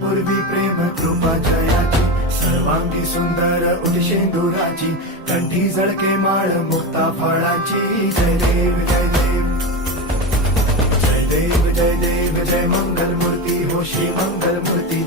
पूर्वी प्रेम कृपा जयाची सर्वांगी सुंदर उदिशेंदुराची कंठी झळके माळ मुक्ता फळाची जय देव जय देव जय देव जय देव जय मंगल मूर्ती हो श्री मंगल मूर्ती